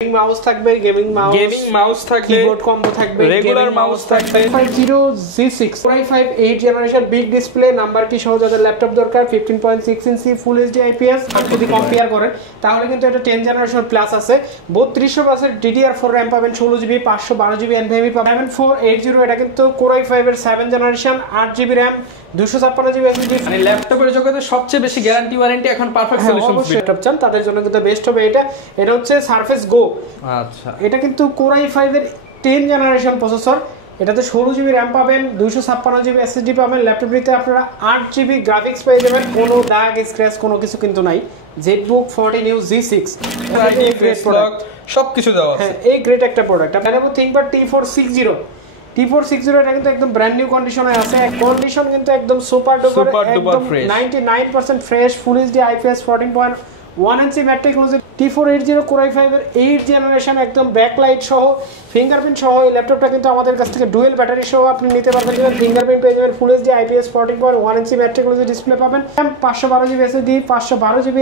Gaming mouse থাকবে, gaming mouse থাকবে, keyboard combo থাকবে, রেগুলার মাউস থাকবে, 50G6 Core i5 8 generation big display number কি সহ যাদের ল্যাপটপ দরকার 15.6 ইঞ্চি ফুল এইচডি আইপিএস। আর যদি কম্পেয়ার করেন তাহলে কিন্তু এটা 10 জেনারেশন প্লাস আছে। 3200 DDR4 RAM পাবেন, 16GB 512GB NVMe পাবেন। 7480 এটা কিন্তু Core i5 এর 7 generation 8GB RAM 256GB SSD। মানে ল্যাপটপের জগতে সবচেয়ে বেশি গ্যারান্টি ওয়ারেন্টি এখন পারফেক্ট সলিউশনস ল্যাপটপ চান তাদের জন্য কিন্তু বেস্ট হবে এটা হচ্ছে সারফেস গো। আচ্ছা, এটা কিন্তু Core i5 এর 10 জেনারেশন প্রসেসর, এটাতে 16GB RAM পাবেন, 256GB SSD পাবেন। ল্যাপটপটিতে আপনারা 8GB গ্রাফিক্স পেয়ে যাবেন, কোনো দাগ স্ক্র্যাচ কোনো কিছু কিন্তু নাই। ZBook 40 G6 সবকিছু দেওয়া আছে। হ্যাঁ, এই গ্রেট একটা প্রোডাক্ট। আপনারা ThinkPad T460 এটা কিন্তু একদম ব্র্যান্ড নিউ কন্ডিশনে আছে। কন্ডিশন কিন্তু একদম সুপার ডুপার একদম 99% ফ্রেশ, ফুল এইচডি আইপিএস 14.1 ইঞ্চি mat technology. T480 Core i5 এর 8 জেনারেশন একদম ব্যাকলাইট সহ ফিঙ্গারপ্রিন্ট সহ এই ল্যাপটপটা কিন্তু আমাদের কাছ থেকে ডুয়েল ব্যাটারি সহ আপনি নিতে পারবেন। ফিঙ্গারপ্রিন্ট পেয়ে যাবেন, ফুল এইচডি আইপিএস 14.1 ইঞ্চি ম্যাট টেকনোলজি ডিসপ্লে পাবেন। 512GB SSD 512GB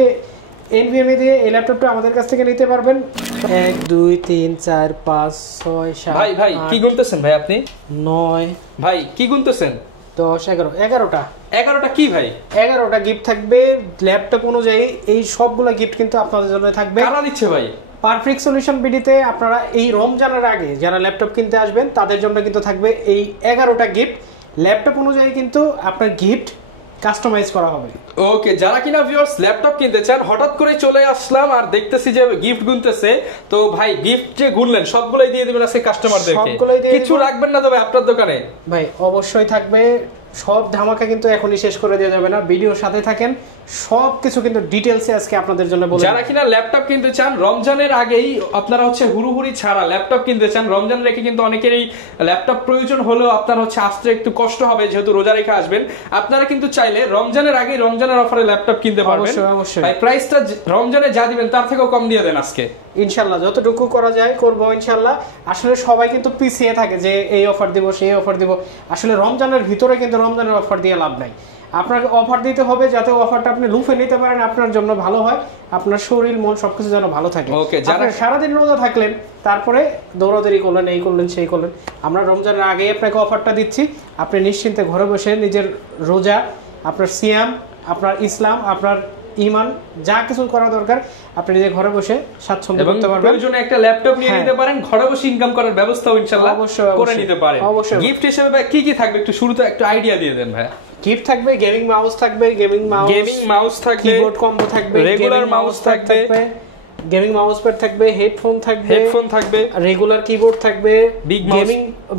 NVMe দিয়ে এই ল্যাপটপটা আমাদের কাছ থেকে নিতে পারবেন। 1 2 3 4 5 6 7 ভাই কি গুনতেছেন ভাই আপনি? 9 ভাই কি গুনতেছেন? 10 11টা 11টা কি ভাই? 11টা গিফট থাকবে ল্যাপটপ অনুযায়ী। এই সবগুলো গিফট কিন্তু আপনাদের জন্য থাকবে। কারা দিচ্ছে ভাই? পারফেক্ট সলিউশন বিডিতে আপনারা এই রমজানের আগে যারা ল্যাপটপ কিনতে আসবেন তাদের জন্য কিন্তু থাকবে এই 11টা গিফট। ল্যাপটপ অনুযায়ী কিন্তু আপনার গিফট কাস্টমাইজ করা হবে। ওকে, যারা কিনা ভিউয়ার্স ল্যাপটপ কিনতে চান, হঠাৎ করে চলে আসলাম আর দেখতেছি যে গিফট গুনতেছে, তো ভাই গিফট যে গুনলেন সবগুলাই দিয়ে দিবেন আজকে কাস্টমারদেরকে, কিছু রাখবেন না তবে আপনার দোকানে? ভাই অবশ্যই থাকবে, সব ধামাকা কিন্তু এখনই শেষ করে দেওয়া যাবে না, ভিডিওর সাথে থাকেন, সব কিছু কিন্তু ডিটেইলসে আজকে আপনাদের জন্য বলবো। যারা কিনা ল্যাপটপ কিনতে চান রমজানের আগেই, আপনারা হচ্ছে হুড়ুহুড়ি ছাড়া ল্যাপটপ কিনতে চান, রমজান রেখে কিন্তু অনেকেরই ল্যাপটপ প্রয়োজন হলেও আপনার হচ্ছে আসতে একটু কষ্ট হবে যেহেতু রোজা রেখে আসবেন, আপনারা কিন্তু চাইলে রমজানের আগেই রমজানের অফারে ল্যাপটপ কিনতে পারবেন। অবশ্যই ভাই প্রাইসটা রমজানে যা দিবেন তার থেকেও কম দিয়ে দেন আজকে ইনশাআল্লাহ, যতটুকু করা যায় করব ইনশাআল্লাহ। আসলে সবাই কিন্তু পিছিয়ে থাকে যে এই অফার দিব সেই অফার দিব, আসলে রমজানের ভিতরে কিন্তু রমজানের অফার দিয়ে লাভ নাই। আপনাকে অফার দিতে হবে যাতে অফারটা আপনি লুফে নিতে পারেন, আপনার জন্য ভালো হয়, আপনার শরীর মন সবকিছু যেন ভালো থাকে। যারা সারাদিন রোজা থাকলেন তারপরে দৌড়াদৌড়ি করলেন, এই করলেন সেই করলেন, আমরা রমজানের আগেই আপনাকে অফারটা দিচ্ছি। আপনি নিশ্চিন্তে ঘরে বসে নিজের রোজা, আপনার সিয়াম, আপনার ইসলাম, আপনার ইমান যা কিছু করা দরকার আপনি নিজে ঘরে বসে স্বাচ্ছন্দ্য করতে পারবেন। প্রয়োজনে একটা ল্যাপটপ নিয়ে নিতে পারেন, ঘরে বসে ইনকাম করার ব্যবস্থাও ইনশাআল্লাহ করে নিতে পারেন। গিফট হিসেবে ভাই কি কি থাকবে একটু শুরুতে একটু আইডিয়া দিয়ে দেন ভাই। গিফট থাকবে গেমিং মাউস থাকবে, গেমিং মাউস থাকবে, কিবোর্ড কম্বো থাকবে, রেগুলার মাউস থাকবে, গেমিং মাউস প্যাড থাকবে, হেডফোন থাকবে, রেগুলার কিবোর্ড থাকবে, গেমিং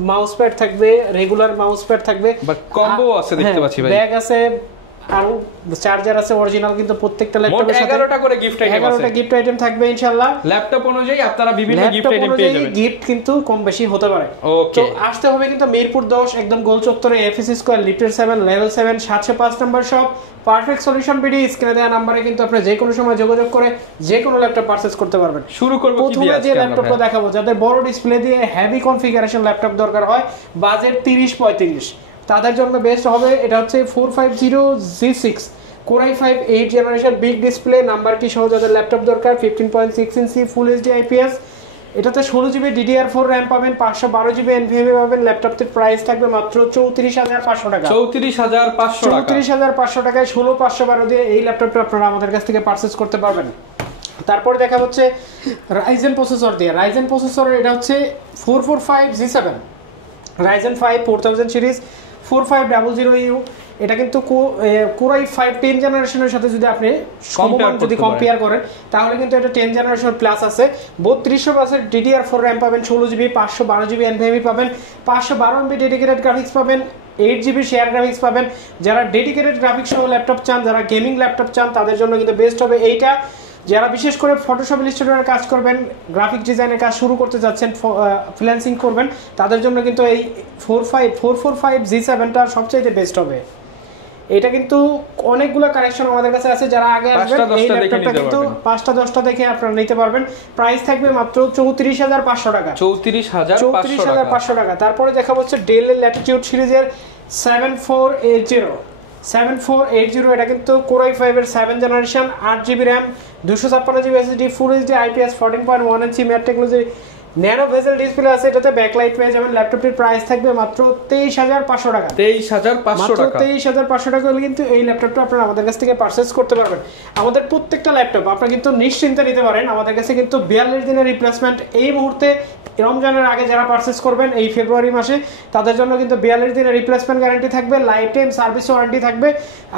মাউস প্যাড থাকবে, রেগুলার মাউস প্যাড থাকবে, কম্বো আছে দেখতে পাচ্ছি ভাই, ব্যাগ আছে, আর চার্জার আছে অরিজিনাল, কিন্তু প্রত্যেকটা ল্যাপটপের সাথে 11টা করে গিফট আইটেম আছে। 11টা গিফট আইটেম থাকবে ইনশাআল্লাহ। ল্যাপটপ অনুযায়ী আপনারা বিভিন্ন গিফট আইটেম পেয়ে যাবেন। গিফট কিন্তু কম বেশি হতে পারে। ওকে, তো আসতে হবে কিন্তু মিরপুর 10 একদম গোল চত্বরে, এফএসসি স্কয়ার, লিফটের 7 লেভেল 7 705 নম্বর শপ, পারফেক্ট সলিউশন বিডি। স্ক্রিনে দেওয়া নম্বরে কিন্তু আপনি যে কোনো সময় যোগাযোগ করে যে কোনো ল্যাপটপ পারচেজ করতে পারবেন। শুরু করব কি দিয়ে? প্রথমে যে ল্যাপটপটা দেখাবো যাদের বড় ডিসপ্লে দিয়ে হেভি কনফিগারেশন ল্যাপটপ দরকার হয়, বাজেট 30-35, তাদের জন্য বেস্ট হবে এটা হচ্ছে 450G6 Core i5 8 generation big display number কি সহ যাদের ল্যাপটপ দরকার 15.6 ইঞ্চি ফুল এইচডি আইপিএস। এটাতে 16GB DDR4 RAM পাবেন, 512GB NVMe পাবেন। ল্যাপটপটির প্রাইস থাকবে মাত্র 34,500 টাকা। 34,500 টাকায় 16,512 দিয়ে এই ল্যাপটপটা আপনারা আমাদের কাছ থেকে পারচেজ করতে পারবেন। তারপরে দেখা হচ্ছে রাইজেন প্রসেসর দিয়ে, রাইজেন প্রসেসর এটা হচ্ছে 445G7 রাইজেন 5 4000 সিরিজ 4500U। এটা কিন্তু Core i5 10 জেনারেশনের সাথে যদি আপনি কম্পেয়ার করেন তাহলে কিন্তু এটা 10 জেনারেশন প্লাস আছে। 3200 DDR4 RAM পাবেন, 16GB 512GB NVMe পাবেন, 512MB ডেডিকেটেড গ্রাফিক্স পাবেন, 8GB শেয়ার গ্রাফিক্স পাবেন। যারা ডেডিকেটেড গ্রাফিক্স সহ ল্যাপটপ চান, যারা গেমিং ল্যাপটপ চান তাদের জন্য কিন্তু বেস্ট হবে এইটা। যারা বিশেষ করে ফটোশপ ইলাস্ট্রেটরের কাজ করবেন, গ্রাফিক ডিজাইনের কাজ শুরু করতে যাচ্ছেন, ফ্রিল্যান্সিং করবেন, তাদের জন্য কিন্তু এই 445G7টা সবচেয়ে বেস্ট হবে। এটা কিন্তু অনেকগুলো কালেকশন আমাদের কাছে আছে, যারা আগে আসবেন এই ল্যাপটপটা কিন্তু 5টা 10টা দেখে আপনারা নিতে পারবেন। প্রাইস থাকবে মাত্র 34,500 টাকা। 34,500 টাকা। তারপরে দেখা হচ্ছে ডেল এর ল্যাটিটিউড সিরিজের 7480 7480, এটা কিন্তু Core i5 এর 7 generation, 8GB RAM, 256GB SSD, full HD IPS 14.1 ইঞ্চি mat technology, nano bezel display আছে, এটাতে ব্যাকলাইট পেয়ে যাবেন। ল্যাপটপটির প্রাইস থাকবে মাত্র 23500 টাকা। 23500 টাকা। 23500 টাকা হলে কিন্তু এই ল্যাপটপটা আপনারা আমাদের কাছ থেকে পারচেজ করতে পারবেন। আমাদের প্রত্যেকটা ল্যাপটপ আপনারা কিন্তু নিশ্চিন্তে নিতে পারেন। আমাদের কাছে কিন্তু 42 দিনের রিপ্লেসমেন্ট, এই মুহূর্তে রমজানের আগে যারা পারচেজ করবেন এই ফেব্রুয়ারি মাসে, তাদের জন্য কিন্তু 42 দিনের রিপ্লেসমেন্ট গ্যারান্টি থাকবে, লাইফ টাইম সার্ভিস ওয়ারেন্টি থাকবে।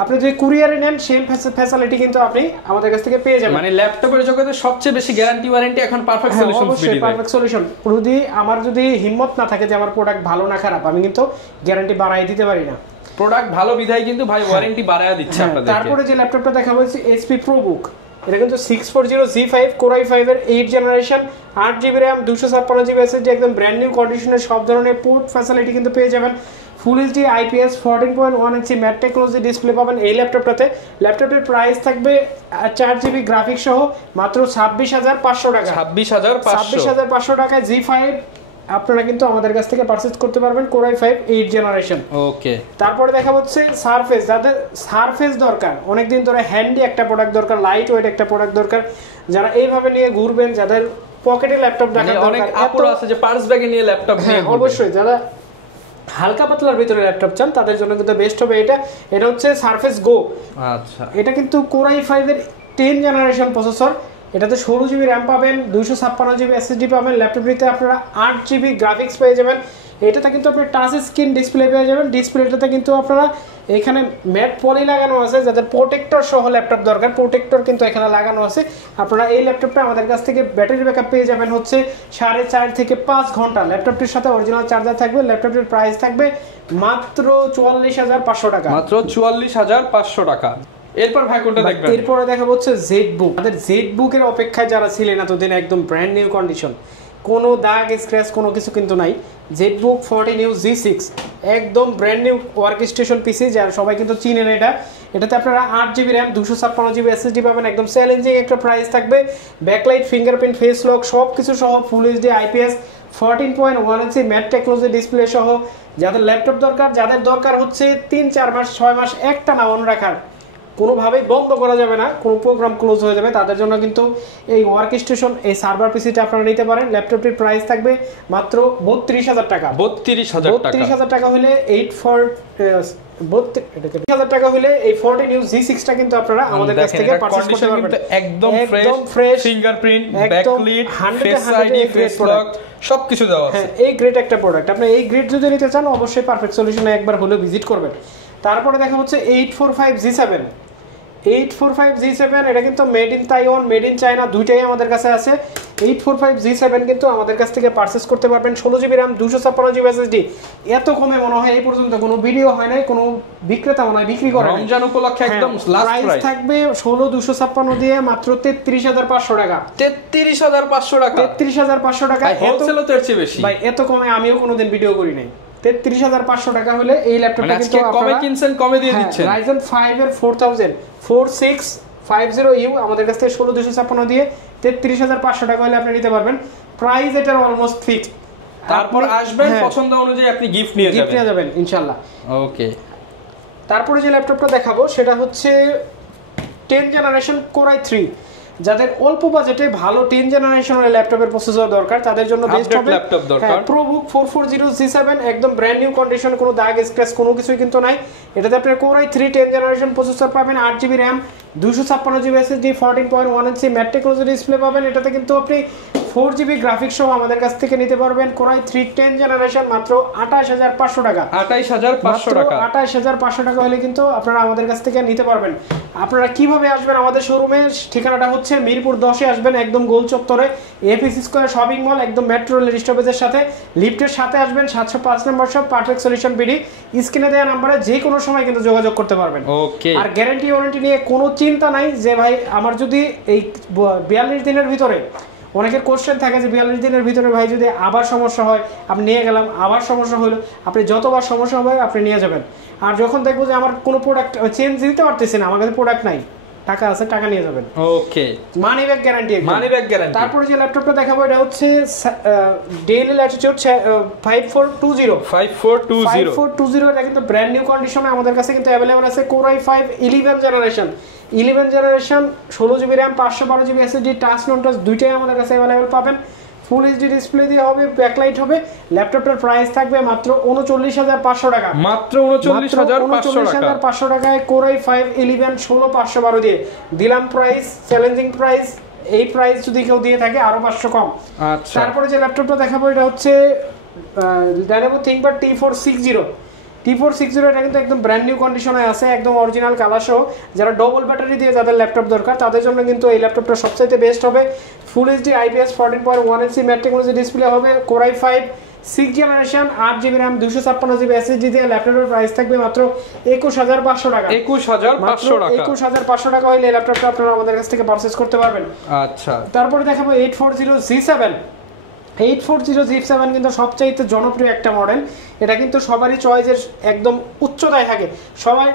আপনি যদি কুরিয়ারে নেন সেম ফ্যাসিলিটি কিন্তু আপনি আমাদের কাছ থেকে পেয়ে যাবেন। মানে ল্যাপটপের জগতে সবচেয়ে বেশি গ্যারান্টি ওয়ারেন্টি এখন perfect solution video. Perfect solution. যদি আমার যদি হিম্মত না থাকে যে আমার প্রোডাক্ট ভালো না খারাপ, আমি কিন্তু গ্যারান্টি বাড়াই দিতে পারি না। প্রোডাক্ট ভালো বিধায় কিন্তু ভাই ওয়ারেন্টি বাড়ায়া দিচ্ছে আপনাদের। তারপরে যে ল্যাপটপটা দেখাবো হচ্ছে HP ProBook, এটা কিন্তু 640Z5 Core i5 এর 8 generation, 8GB RAM, 256GB SSD, একদম ব্র্যান্ড নিউ কন্ডিশনের সব ধরনের পোর্ট ফ্যাসিলিটি কিন্তু পেয়ে যাবেন। ফুল এইচডি IPS 14.1 ইঞ্চি ম্যাট টেকনোলজি ডিসপ্লে পাবেন এই ল্যাপটপটাতে। ল্যাপটপের প্রাইস থাকবে 4GB গ্রাফিক্স সহ মাত্র 26500 টাকা। 26500 টাকায় Z5 আপনারা কিন্তু আমাদের কাছ থেকে পারচেজ করতে পারবেন Core i5 8 জেনারেশন। ওকে, তারপরে দেখা হচ্ছে সারফেস, যাদের সারফেস দরকার, অনেকদিন ধরে হ্যান্ডি একটা প্রোডাক্ট দরকার, লাইট ওয়েট একটা প্রোডাক্ট দরকার, যারা এইভাবে নিয়ে ঘুরবেন, যাদের পকেটে ল্যাপটপ রাখার দরকার, অনেক আপুরা আছে যে পার্স ব্যাগে নিয়ে ল্যাপটপ নিয়ে ঘুরবে, অবশ্যই যারা হালকা পাতলার ভিতরে ল্যাপটপ চান তাদের জন্য কিন্তু বেস্ট হবে এটা। এটা হচ্ছে সারফেস গো। আচ্ছা, এটা কিন্তু Core i5 এর 10 জেনারেশন প্রসেসর, এটাতে 16GB RAM পাবেন, 256GB SSD পাবেন। ল্যাপটপটিতে আপনারা 8GB গ্রাফিক্স পেয়ে যাবেন। এটাতে কিন্তু আপনি টাচ স্ক্রিন ডিসপ্লে পেয়ে যাবেন। ডিসপ্লেটাতে কিন্তু আপনারা এখানে ম্যাট পলি লাগানো আছে, যাদের প্রোটেক্টর সহ ল্যাপটপ দরকার, প্রোটেক্টর কিন্তু এখানে লাগানো আছে। আপনারা এই ল্যাপটপটা আমাদের কাছ থেকে ব্যাটারি ব্যাকআপ পেয়ে যাবেন হচ্ছে 4.5 থেকে 5 ঘন্টা। ল্যাপটপটির সাথে অরিজিনাল চার্জার থাকবে। ল্যাপটপটির প্রাইস থাকবে মাত্র 44500 টাকা। মাত্র 44500 টাকা। এরপর ভাই কোনটা দেখবেন? এরপরে দেখাবো হচ্ছে ZBook। আমাদের ZBook এর অপেক্ষায় যারা ছিলেন এতদিন, একদম ব্র্যান্ড নিউ কন্ডিশন, কোনো দাগ স্ক্র্যাচ কোনো কিছু কিন্তু নাই। ZBook 14 U G6 একদম ব্র্যান্ড নিউ ওয়ার্ক স্টেশন পিসি, যারা সবাই কিন্তু চিনেন এটা। এটাতে আপনারা 8GB RAM, 256GB SSD পাবেন। একদম চ্যালেঞ্জিং একটা প্রাইস থাকবে। ব্যাকলাইট, ফিঙ্গারপ্রিন্ট, ফেস লক সব কিছু সহ, ফুল এইচডি IPS 14.1 ইঞ্চি ম্যাট টেকনোলজি ডিসপ্লে সহ। যাদের ল্যাপটপ দরকার, যাদের দরকার হচ্ছে 3-4 মাস 6 মাস একটা না অন রাখার, কোনোভাবেই বন্ধ করা যাবে না, কোনো প্রোগ্রাম ক্লোজ হয়ে যাবে, তাদের জন্য কিন্তু এই ওয়ার্ক স্টেশন, এই সার্ভার পিসিটা আপনারা নিতে পারেন। ল্যাপটপটির প্রাইস থাকবে মাত্র 32000 টাকা। 32000 টাকা হলে 32000 টাকা হলে এই 14 U G6টা কিন্তু আপনারা আমাদের কাছ থেকে পারচেজ করতে পারবেন। একদম fresh, fingerprint, backlit, face ID, face lock সবকিছু দেওয়া আছে। এই গ্রেড একটা প্রোডাক্ট। আপনি এই গ্রেড যদি নিতে চান অবশ্যই পারফেক্ট সলিউশনে একবার হলে ভিজিট করবেন। তারপরে দেখা হচ্ছে 845G7। 845G7 এটা কিন্তু made in Taiwan, made in China, দুইটাই আমাদের কাছে আছে। 845G7 কিন্তু আমাদের কাছ থেকে পারচেজ করতে পারবেন। 16GB RAM, 256GB SSD। এত কমে মনে হয় এই পর্যন্ত কোনো ভিডিও হয় নাই, কোনো বিক্রেতা মনে হয় বিক্রি করে। রমজান উপলক্ষে একদম লাস্ট প্রাইস থাকবে 16,256 দিয়ে মাত্র 33500 টাকা। 33500 টাকা। 33500 টাকা। হোলসেলও তো এর চেয়ে বেশি ভাই, এত কমে আমিও কোনোদিন ভিডিও করি নাই। 33500 টাকা হলে এই ল্যাপটপটা কিন্তু কমে কিনছেন, কমে দিয়ে দিচ্ছেন। Ryzen 5 এর 4650U আমাদের কাছ থেকে 16256 দিয়ে 33500 টাকা হলে আপনি নিতে পারবেন। প্রাইস এটার অলমোস্ট ফিক্সড। তারপর আসবেন, পছন্দ অনুযায়ী আপনি গিফট নিয়ে যাবেন ইনশাআল্লাহ। ওকে, তারপরে যে ল্যাপটপটা দেখাবো সেটা হচ্ছে 10 জেনারেশন Core i3। যাদের অল্প বাজেটে ভালো 10 জেনারেশনের ল্যাপটপের প্রসেসর দরকার, তাদের জন্য বেস্ট হবে ল্যাপটপ দরকার। ProBook 440G7 একদম ব্র্যান্ড নিউ কন্ডিশন, কোনো দাগ স্ক্র্যাচ কোনো কিছুই কিন্তু নাই। এটাতে আপনি Core i3 10 জেনারেশন প্রসেসর পাবেন, 8GB RAM, 256GB SSD, 14.1 ইঞ্চি ম্যাট টেকনোলজি ডিসপ্লে পাবেন। এটাতে কিন্তু আপনি 4GB গ্রাফিক্স সহ আমাদের কাছ থেকে নিতে পারবেন। Core i3 10 জেনারেশন মাত্র 28500 টাকা। 28500 টাকা। 28500 টাকা হলে কিন্তু আপনারা আমাদের কাছ থেকে নিতে পারবেন। আপনারা কিভাবে আসবেন আমাদের শোরুমে? ঠিকানাটা হচ্ছে মিরপুর 10-এ আসবেন, একদম গোল চত্বরে, এপিসি স্কয়ার শপিং মল, একদম মেট্রো রেল স্টপেজের সাথে, লিফটের সাথে আসবেন, 705 নম্বর শপ, পারফেক্ট সলিউশন বিডি। স্ক্রিনে দেওয়া নাম্বারে যে কোনো সময় কিন্তু যোগাযোগ করতে পারবেন। ওকে, আর গ্যারান্টি ওয়ারেন্টি নিয়ে কোনো চিন্তা নাই যে ভাই আমার যদি এই 42 দিনের ভিতরে, অনেকের কোশ্চেন থাকে যে 42 দিনের ভিতরে ভাই যদি আবার সমস্যা হয়, আপনি নিয়ে গেলাম, আবার সমস্যা হলো, আপনি যতবার সমস্যা হবে আপনি নিয়ে যাবেন। আর যখন দেখবো যে আমার কোনো প্রোডাক্ট চেঞ্জ দিতে পারতেছি না, আমার কাছে প্রোডাক্ট নাই, টাকা আছে, টাকা নিয়ে যাবেন। Okay, money back guarantee, money back guarantee. তারপরে যে ল্যাপটপটা দেখাবো এটা হচ্ছে ডেল ল্যাটিটিউড 5420 এটা কিন্তু ব্র্যান্ড নিউ কন্ডিশনে আমাদের কাছে কিন্তু अवेलेबल আছে। Core i5 11 generation 16GB RAM 512GB SSD touch নন টাচ দুইটাই আমাদের কাছে अवेलेबल পাবেন। ফুল এইচডি ডিসপ্লে দিয়ে হবে, ব্যাকলাইট হবে। ল্যাপটপটার প্রাইস থাকবে মাত্র 39500 টাকা, মাত্র 39500 টাকায় Core i5 11 16512 দিয়ে দিলাম প্রাইস, চ্যালেঞ্জিং প্রাইস। এই প্রাইস যদি কেউ দিয়ে থাকে আরো 500 কম। আচ্ছা, তারপরে যে ল্যাপটপটা দেখাবো এটা হচ্ছে Lenovo ThinkPad T460 এটা কিন্তু একদম ব্র্যান্ড নিউ কন্ডিশনে আছে, একদম অরিজিনাল কালার সহ। যারা ডবল ব্যাটারি দিয়ে যাদের ল্যাপটপ দরকার তাদের জন্য কিন্তু এই ল্যাপটপটা সবচেয়ে বেস্ট হবে। ফুল এইচডি IPS 14.1 ইঞ্চি ম্যাট টেকনোলজি ডিসপ্লে হবে। Core i5 6 generation 8GB RAM 256GB SSD দিয়ে ল্যাপটপের প্রাইস থাকবে মাত্র 21500 টাকা। 21500 টাকা হলে এই ল্যাপটপটা আপনারা আমাদের কাছ থেকে পারচেজ করতে পারবেন। আচ্ছা, তারপরে দেখাবো 840G7 কিন্তু সবচাইতে জনপ্রিয় একটা মডেল। এটা কিন্তু সবারই চয়েসের একদম উচ্চতায় থাকে, সবাই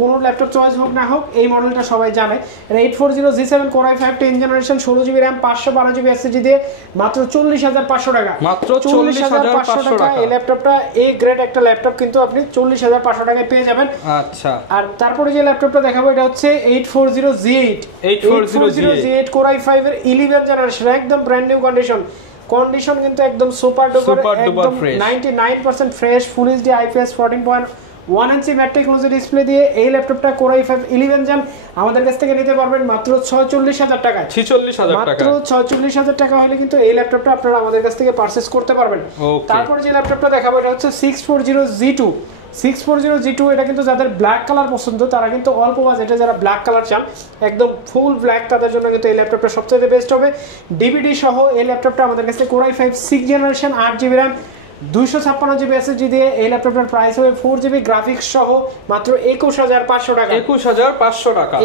কোনো ল্যাপটপ চয়েস হোক না হোক এই মডেলটা সবাই জানে। এটা 840G7 Core i5 10 generation 16GB RAM 512GB SSD দিয়ে মাত্র 40500 টাকা, মাত্র 40500 টাকা। এই ল্যাপটপটা এ গ্রেড একটা ল্যাপটপ কিন্তু আপনি 40500 টাকায় পেয়ে যাবেন। আচ্ছা, আর তারপরে যে ল্যাপটপটা দেখাবো এটা হচ্ছে 840G8 Core i5 এর 11 জেনারেশন একদম ব্র্যান্ড নিউ কন্ডিশন কিন্তু একদম সুপার ডুপার, একদম 99% ফ্রেশ। ফুল এইচডি IPS 14.1 ইঞ্চি ম্যাট টেকনোলজি ডিসপ্লে দিয়ে এই ল্যাপটপটা Core i5 11 জেন আমাদের কাছ থেকে নিতে পারবেন মাত্র 46000 টাকায়। 46000 টাকা, মাত্র 46000 টাকা হলে কিন্তু এই ল্যাপটপটা আপনারা আমাদের কাছ থেকে পারচেজ করতে পারবেন। তারপর যে ল্যাপটপটা দেখাবো এটা হচ্ছে 640G2 এটা কিন্তু যাদের ব্ল্যাক কালার পছন্দ তারা কিন্তু অল্প বাজেটে যারা ব্ল্যাক কালার চান একদম ফুল ব্ল্যাক তাদের জন্য কিন্তু এই ল্যাপটপটা সবচেয়ে বেস্ট হবে। ডিভিডি সহ এই ল্যাপটপটা আমাদের কাছে Core i5 6 generation 8GB RAM 256GB SSD দিয়ে এই ল্যাপটপটার প্রাইস হবে 4GB গ্রাফিক্স সহ মাত্র 21500 টাকা।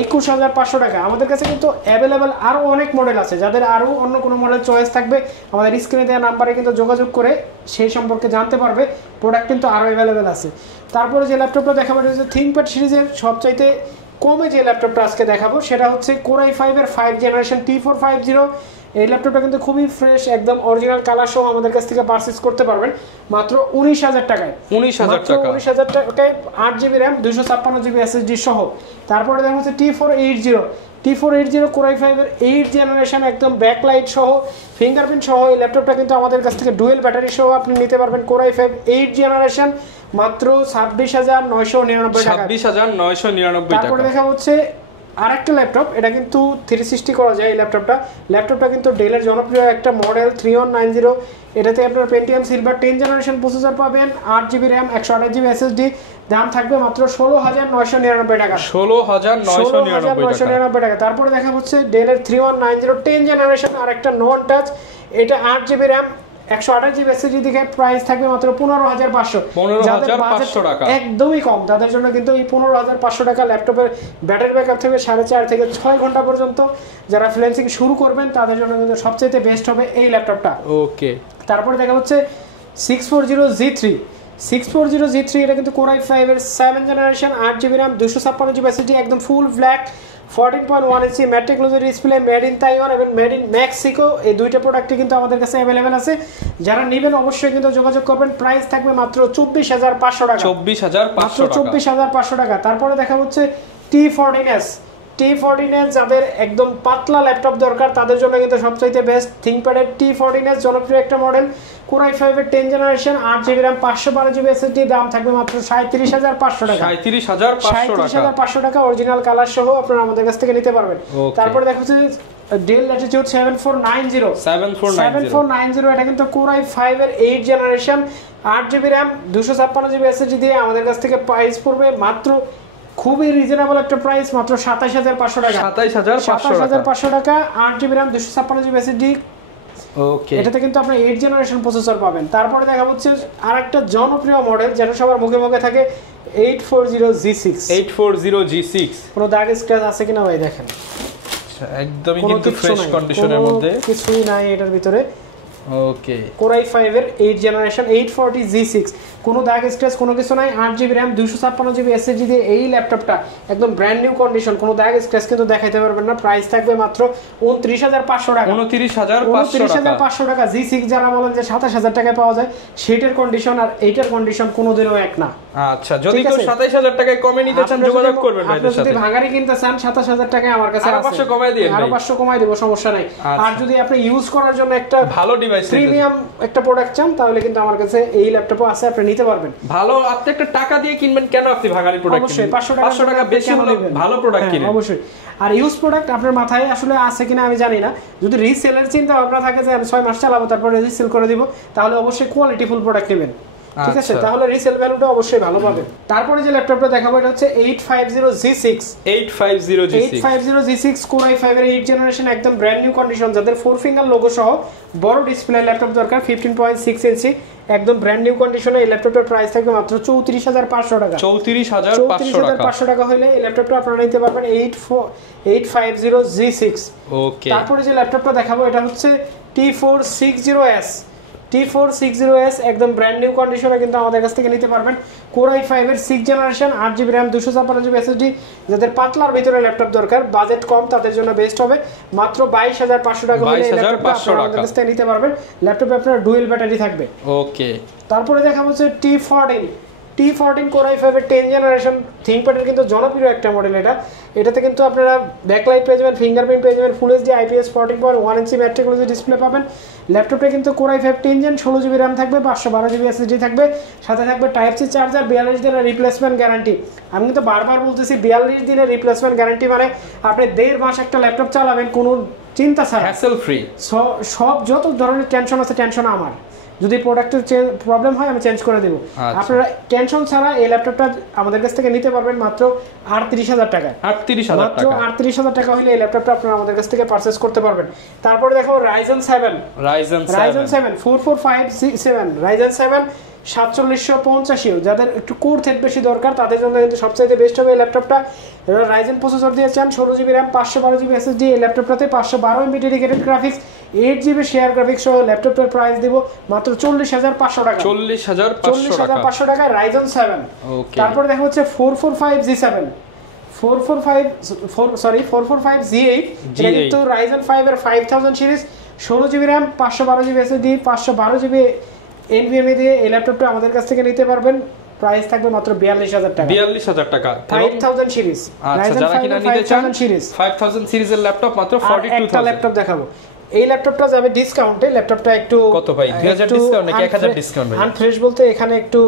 21500 টাকা। আমাদের কাছে কিন্তু অ্যাভেলেবেল আরো অনেক মডেল আছে, যাদের আরো অন্য কোনো মডেল চয়েস থাকবে আমাদের স্ক্রিনে দেওয়া নাম্বারে কিন্তু যোগাযোগ করে সেই সম্পর্কে জানতে পারবে। প্রোডাক্ট কিন্তু আরো অ্যাভেলেবেল আছে। তারপরে যে ল্যাপটপটা দেখাবো এটা হচ্ছে ThinkPad সিরিজের সবচাইতে কমে যে ল্যাপটপটা আজকে দেখাবো সেটা হচ্ছে Core i5 এর 5 জেনারেশন T450। এই ল্যাপটপটা কিন্তু খুবই ফ্রেশ, একদম অরিজিনাল কালার সহ আমাদের কাছ থেকে পারচেজ করতে পারবেন মাত্র 19000 টাকায়। 19000 টাকায় 8GB RAM 256GB SSD সহ। তারপরে দেখা হচ্ছে T480 Core i5 এর 8 জেনারেশন একদম ব্যাকলাইট সহ ফিঙ্গারপ্রিন্ট সহ এই ল্যাপটপটা কিন্তু আমাদের কাছ থেকে ডুয়েল ব্যাটারি সহ আপনি নিতে পারবেন। Core i5 8 জেনারেশন মাত্র 26999 টাকা। 26999 টাকা। তারপরে দেখা হচ্ছে আরেকটা ল্যাপটপ, এটা কিন্তু 360 করা যায়। এই ল্যাপটপটা কিন্তু ডেলের জনপ্রিয় একটা মডেল 3190। এটাতে আপনার পেন্টিয়াম সিলভার 10 জেনারেশন প্রসেসর পাবেন, 8GB RAM 128GB SSD। দাম থাকবে মাত্র 16999 টাকা। 16999 টাকা। তারপরে দেখা হচ্ছে ডেলের 3190 10 জেনারেশন আর একটা নন টাচ, এটা 8GB RAM 128GB SSD দিকে প্রাইস থাকবে মাত্র 15500 টাকা। একদমই কম, তাদের জন্য কিন্তু এই 15500 টাকা ল্যাপটপের ব্যাটারি ব্যাকআপ থেকে 4.5 থেকে 6 ঘন্টা পর্যন্ত যারা ফ্রিল্যান্সিং শুরু করবেন তাদের জন্য কিন্তু সবচেয়ে বেস্ট হবে এই ল্যাপটপটা। ওকে, তারপরে দেখা হচ্ছে 640G3 এটা কিন্তু Core i5 এর 7 generation 8GB RAM 256GB SSD একদম full black 14.1 inch mat technology display, made in Taiwan এবং মেড ইন মেক্সিকো। এই দুইটা প্রোডাক্টই কিন্তু আমাদের কাছে অ্যাভেলেবেল আছে। যারা নেবেন অবশ্যই কিন্তু যোগাযোগ করবেন। প্রাইস থাকবে মাত্র 24500 টাকা। 24500 টাকা। তারপরে দেখা হচ্ছে T14s যাদের একদম পাতলা ল্যাপটপ দরকার তাদের জন্য কিন্তু সবচাইতে বেস্ট ThinkPad এর T14s জনপ্রিয় একটা মডেল। Core i5 এর 10 generation 8GB RAM 512GB SSD। দাম থাকবে মাত্র 37500 টাকা। 37500 টাকা অরিজিনাল কালার সহ আপনারা আমাদের কাছ থেকে নিতে পারবেন। তারপরে দেখা হচ্ছে Dell Latitude 7490 এটা কিন্তু Core i5 এর 8 generation 8GB RAM 256GB SSD দিয়ে আমাদের কাছ থেকে প্রাইস পড়বে মাত্র খুবই রিজনেবল একটা প্রাইস মাত্র 27500 টাকা। 27500 টাকা 8GB RAM 256GB SSD। ওকে, এটাতে কিন্তু আপনি 8 জেনারেশন প্রসেসর পাবেন। তারপরে দেখা হচ্ছে আরেকটা জনপ্রিয় মডেল যেটা সবার মুখে মুখে থাকে 840G6 কোনো দাগ স্ক্র্যাচ আছে কিনা ভাই দেখেন। আচ্ছা, একদমই কিন্তু ফ্রেশ কন্ডিশনের মধ্যে, কিছুই নাই এটার ভিতরে। ওকে Core i5 এর 8 জেনারেশন 840G6, কোনো দাগ স্ক্র্যাচ কোনো কিছু নাই, 8GB RAM 256GB SSD দিয়ে এই ল্যাপটপটা একদম ব্র্যান্ড নিউ কন্ডিশন, কোনো দাগ স্ক্র্যাচ কিন্তু দেখাইতে পারবেন না। প্রাইস থাকবে মাত্র 29500 টাকা। 29500 টাকা। G6 যারা বলেন যে 27000 টাকায় পাওয়া যায়, সেটার কন্ডিশন আর এইটার কন্ডিশন কোনোদিনও এক না। আচ্ছা, যদি কেউ 27000 টাকায় কমে নিতে চান যোগাযোগ করবেন ভাইদের সাথে। আপনি যদি ভাঙারি কিনতে চান 27000 টাকায় আমার কাছে আছে, আরো 500 কমায় দিন ভাই, আরো 500 কমায় দেব, সমস্যা নাই। আর যদি আপনি ইউজ করার জন্য একটা ভালো ডিভাইস, প্রিমিয়াম একটা প্রোডাক্ট চান, তাহলে কিন্তু আমার কাছে এই ল্যাপটপও আছে, আপনি নিতে পারবেন। ভালো, আপনি একটা টাকা দিয়ে কিনবেন কেন? আপনি ভাঙারি প্রোডাক্ট অবশ্যই কিনবেন, 500 টাকা বেশি হলে ভালো প্রোডাক্ট কিনেন অবশ্যই। আর ইউজ প্রোডাক্ট আপনার মাথায় আসলে আছে কিনা আমি জানি না, যদি রিসেলের চিন্তা ভাবনা থাকে যে আমি 6 মাস চালাবো তারপরে রিসেল করে দিব, তাহলে অবশ্যই কোয়ালিটি ফুল প্রোডাক্ট নেবেন, ঠিক আছে? তাহলে রিসেল ভ্যালুটা অবশ্যই ভালো পাবেন। তারপরে যে ল্যাপটপটা দেখাবো এটা হচ্ছে 850G6 Core i5 এর 8 জেনারেশন, একদম ব্র্যান্ড নিউ কন্ডিশন। যাদের 4 ফিঙ্গার লোগো সহ বড় ডিসপ্লে ল্যাপটপ দরকার, 15.6 ইঞ্চি, একদম ব্র্যান্ড নিউ কন্ডিশনে এই ল্যাপটপটার প্রাইস থাকবে মাত্র 34500 টাকা। 34500 টাকা হলে এই ল্যাপটপটা আপনারা নিতে পারবেন 850G6। ওকে, তারপরে যে ল্যাপটপটা দেখাবো এটা হচ্ছে T460S, একদম ব্র্যান্ড নিউ কন্ডিশনে কিন্তু আমাদের কাছ থেকে নিতে পারবেন। Core i5 এর 6 generation, 8GB RAM 256GB SSD। যাদের পাতলার ভিতরে ল্যাপটপ দরকার, বাজেট কম, তাদের জন্য বেস্ট হবে। মাত্র 22500 টাকা হলে এই ল্যাপটপটা আপনারা আমাদের কাছ থেকে নিতে পারবেন। ল্যাপটপে আপনার ডুয়েল ব্যাটারি থাকবে। ওকে, তারপরে দেখাবো হচ্ছে T14 Core i5 এর 10 জেনারেশন, থিংকপ্যাডের কিন্তু জনপ্রিয় একটা মডেল এটা। এটাতে কিন্তু আপনারা ব্যাকলাইট পেয়ে যাবেন, ফিঙ্গারপ্রিন্ট পেয়ে যাবেন, ফুল এইচডি IPS 14.1 ইঞ্চি ম্যাট্রিক্সোলজি ডিসপ্লে পাবেন। ল্যাপটপে কিন্তু Core i5 10 gen, 16GB RAM থাকবে, 512GB SSD থাকবে, সাথে থাকবে টাইপ সি চার্জার, 42 দিনের রিপ্লেসমেন্ট গ্যারান্টি। আমি কিন্তু বারবার বলতেছি 42 দিনের রিপ্লেসমেন্ট গ্যারান্টি, মানে আপনি 1.5 মাস একটা ল্যাপটপ চালাবেন কোনো চিন্তা ছাড়া, হ্যাসেল ফ্রি। সব যত ধরনের টেনশন আছে, টেনশন আমার, যদি প্রোডাক্টের প্রবলেম হয় আমি চেঞ্জ করে দেবো। আপনারা টেনশন ছাড়া এই ল্যাপটপটা আমাদের কাছ থেকে নিতে পারবেন মাত্র 38000 টাকা। 38000 টাকা হলে এই ল্যাপটপটা আপনারা আমাদের কাছ থেকে পারচেজ করতে পারবেন। তারপরে দেখো Ryzen 7 4457 Ryzen 7 4750, যাদের একটু কোর থ্রেড বেশি দরকার তাদের জন্য কিন্তু সবচেয়ে বেস্ট হবে এই ল্যাপটপটা। রাইজেন প্রসেসর দিয়ে চান, 16GB RAM 512GB SSD। এই ল্যাপটপটাতে 512 MB dedicated graphics, 8GB share graphics সহ ল্যাপটপের প্রাইস দিব মাত্র 40500 টাকা। 40500 টাকা Ryzen 7। তারপরে দেখা হচ্ছে 445G7 445G8, এটা কিন্তু Ryzen 5 এর 5000 series, 16GB RAM 512GB SSD 512GB NVMe দিয়ে এই ল্যাপটপটা আমাদের কাছ থেকে নিতে পারবেন। প্রাইস থাকবে মাত্র 42000 টাকা। 42000 টাকা 5000 সিরিজ। আচ্ছা, যারা কিনা নিতে চান 5000 সিরিজের ল্যাপটপ মাত্র 42000। একটা ল্যাপটপ দেখাবো, এই ল্যাপটপটা যাবে ডিসকাউন্টে। ল্যাপটপটা একটু কত ভাই? 2000 ডিসকাউন্ট নাকি 1000 ডিসকাউন্ট ভাই? আনফ্রেশ বলতে এখানে একটু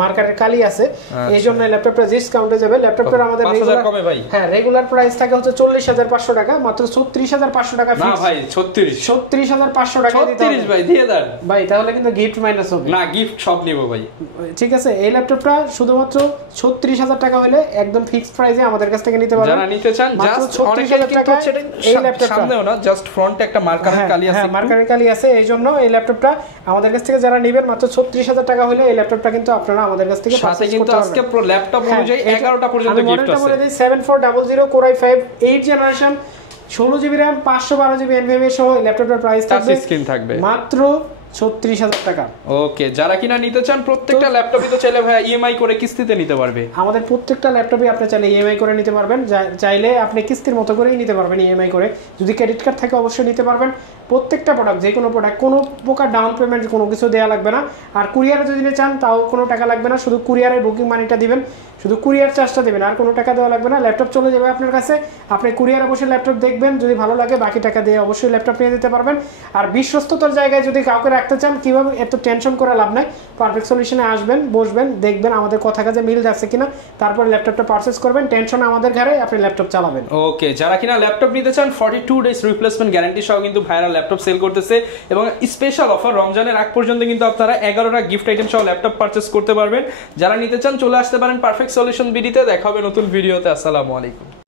মার্কারের কালি আছে, এই জন্য ল্যাপটপটা ডিসকাউন্টে যাবে। ল্যাপটপটার আমাদের 5000 কমে ভাই? হ্যাঁ, রেগুলার প্রাইস থাকে হচ্ছে 40500 টাকা, মাত্র 36500 টাকা ফিক্স। না ভাই, 36500 টাকা দিতে হবে। 36 ভাই দিয়ে দেন ভাই, তাহলে কিন্তু গিফট মাইনাস হবে না, গিফট সব নিব ভাই। ঠিক আছে, এই ল্যাপটপটা শুধুমাত্র 36000 টাকা হলে একদম ফিক্সড প্রাইসে আমাদের কাছ থেকে নিতে পারবেন। যারা নিতে চান জাস্ট 36000 টাকা এই ল্যাপটপটা সামনেও না, জাস্ট ফ্রন্টে একটা মার্কারের কালি আছে। হ্যাঁ, মার্কারের কালি আছে, এই জন্য এই ল্যাপটপটা আমাদের কাছ থেকে যারা নেবেন মাত্র 36000 টাকা হলে এই ল্যাপটপটা কিন্তু আপনারা আমাদের কাছ থেকে সাথে কিন্তু আজকে পুরো ল্যাপটপ অনুযায়ী 11টা পর্যন্ত গিফট আছে। 7400 Core i5 8 generation, 16GB RAM 512GB NVMe সহ ল্যাপটপের প্রাইস থাকবে মাত্র 36000 টাকা। ওকে, যারা কিনা নিতে চান প্রত্যেকটা ল্যাপটপই তো চাইলে ভাই ইএমআই করে কিস্তিতে নিতে পারবে। আমাদের প্রত্যেকটা ল্যাপটপই আপনি চাইলে ইএমআই করে নিতে পারবেন, চাইলে আপনি কিস্তির মতো করেই নিতে পারবেন ইএমআই করে। যদি ক্রেডিট কার্ড থাকে অবশ্যই নিতে পারবেন। প্রত্যেকটা প্রোডাক্ট, যে কোনো প্রোডাক্ট কোনো প্রকার ডাউন পেমেন্ট কোনো কিছু দেওয়া লাগবে না। আর কুরিয়ারে যদি চান তাও কোনো টাকা লাগবে না, শুধু কুরিয়ারের বুকিং মানিটা দিবেন, শুধু কুরিয়ার চার্জটা দেবেন, আর কোনো টাকা দেওয়া লাগবে না। ল্যাপটপ চলে যাবে আপনার কাছে, আপনি কুরিয়ারে বসে ল্যাপটপ দেখবেন, যদি ভালো লাগে বাকি টাকা দিয়ে অবশ্যই ল্যাপটপ নিয়ে দিতে পারবেন। আর বিশ্বস্ততার জায়গায় যদি কাউকে রাখতে চান, কীভাবে এত টেনশন করে লাভ নাই, পারফেক্ট সলিউশনে আসবেন, বসবেন, দেখবেন আমাদের কথা কাজে মিল যাচ্ছে কিনা, তারপর ল্যাপটপটা পারচেজ করবেন। টেনশন আমাদের ঘরে, আপনি ল্যাপটপ চালাবেন। ওকে, যারা কিনা ল্যাপটপ নিতে চান 42 ডেজ রিপ্লেসমেন্ট গ্যারান্টি সহ কিন্তু ভাইরা ল্যাপটপ সেল করতেছে, এবং স্পেশাল অফার রমজানের আগ পর্যন্ত কিন্তু আপনারা 11টা গিফট আইটেম সহ ল্যাপটপ পারচেজ করতে পারবেন। যারা নিতে চান চলে আসতে পারেন পারফেক্ট সলিউশন বিডিতে। দেখা হবে নতুন ভিডিওতে। আসসালামু আলাইকুম।